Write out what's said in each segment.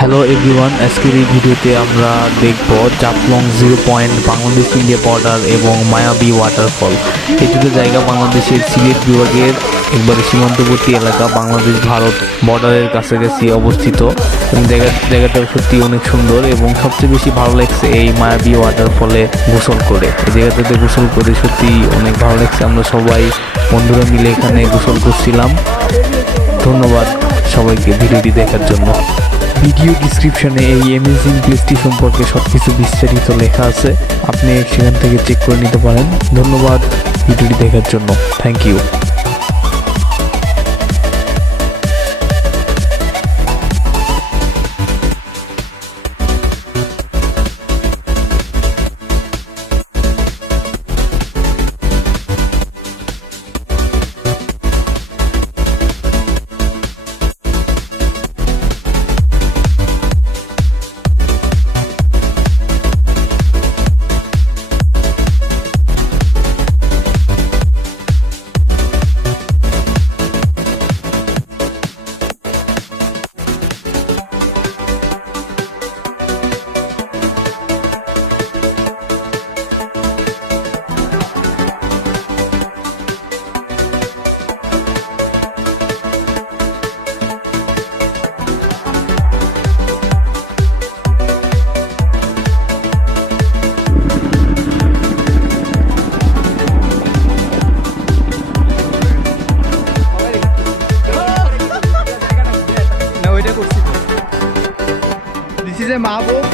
Hello everyone, আজকের এই ভিডিওতে আমরা দেখব জাফলং 0 পয়েন্ট, বাংলাদেশ ইন্ডিয়া বর্ডার এবং মায়াবি ওয়াটারফল। এই দুটো জায়গা বাংলাদেশের সিলেট বিভাগের একবারে সীমান্তবর্তী এলাকা, বাংলাদেশ ভারত বর্ডারের কাছাকাছি অবস্থিত এবং জায়গাটা সত্যি অনেক সুন্দর এবং সবচেয়ে বেশি ভালো লাগছে এই মায়াবি ওয়াটারফলে গোসল করে। এই জায়গাটাতে গোসল করে সত্যি অনেক ভালো লাগছে। আমরা সবাই বন্ধুরা মিলে এখানে গোসল করছিলাম। ধন্যবাদ সবাইকে ভিডিওটি দেখার জন্য। ভিডিও ডিসক্রিপশনে এই অ্যামেজিং প্লেসটি সম্পর্কে সবকিছু বিস্তারিত লেখা আছে, আপনি সেখান থেকে চেক করে নিতে পারেন। ধন্যবাদ ভিডিওটি দেখার জন্য, thank you. This is a Mahbub.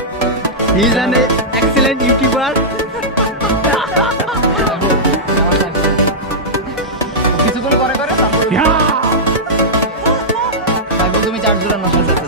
He is an excellent YouTuber. কিছুক্ষণ করে করে তারপর তুমি চার্জ দিলে নষ্ট হয়ে যাচ্ছে।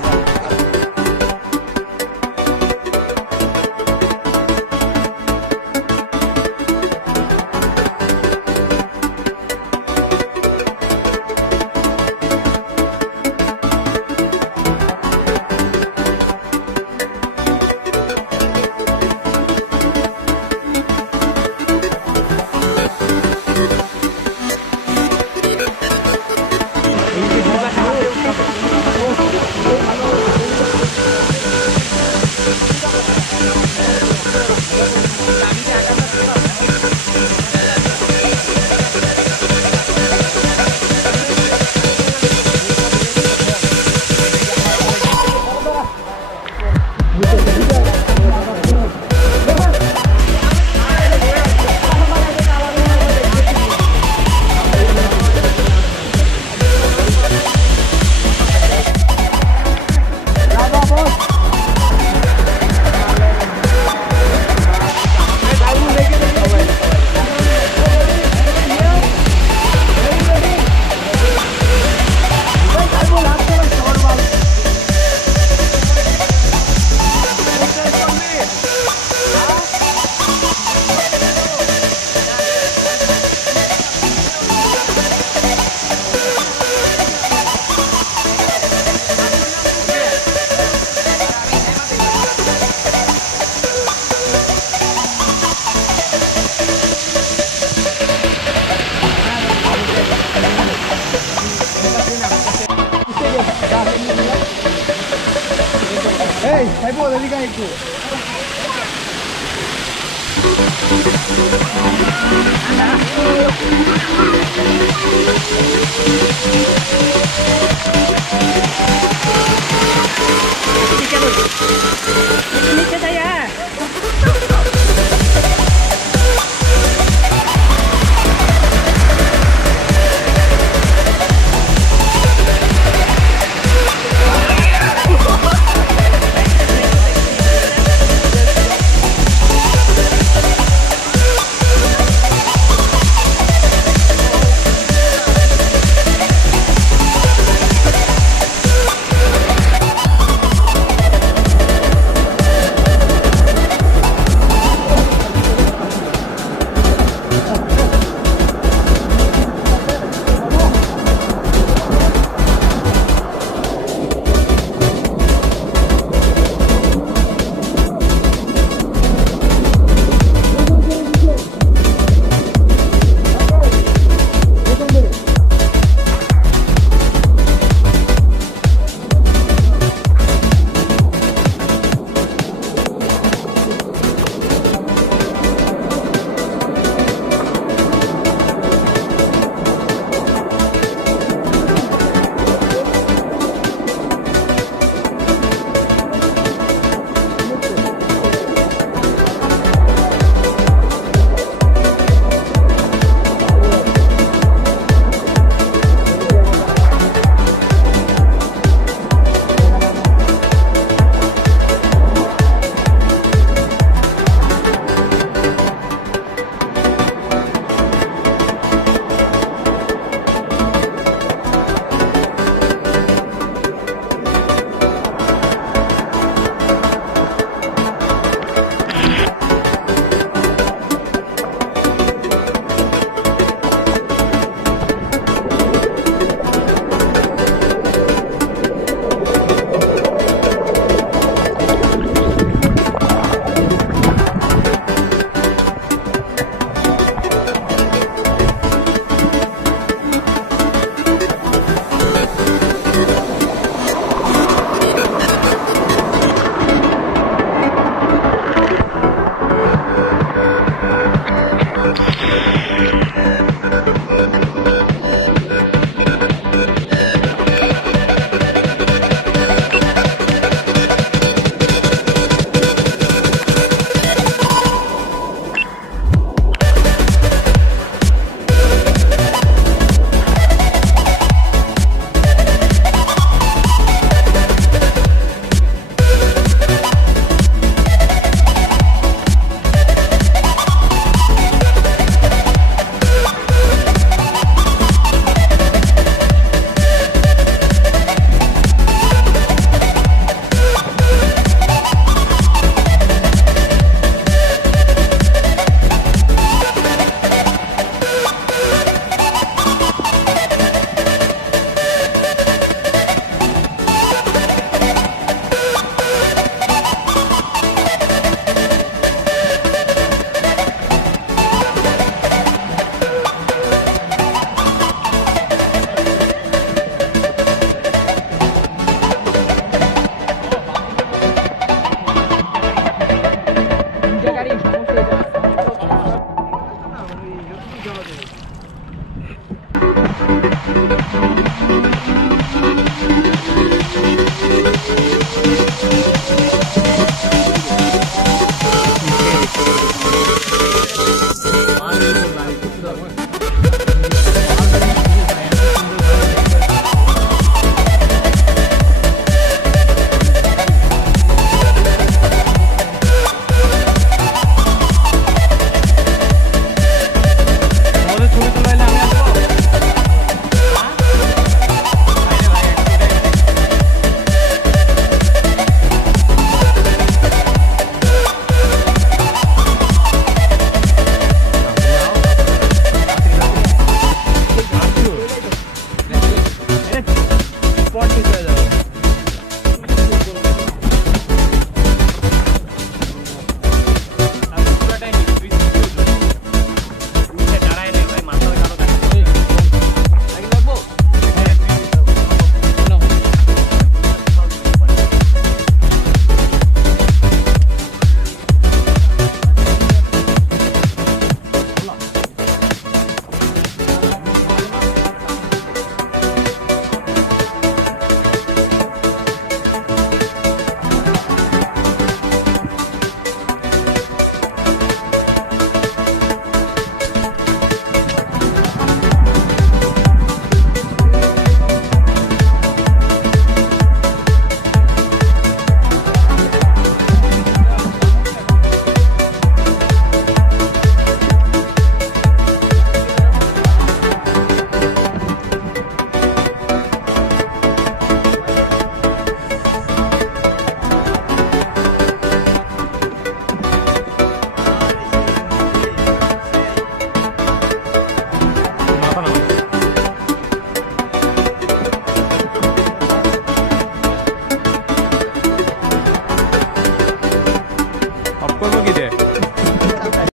Hey, saya boleh lihat itu. Anda.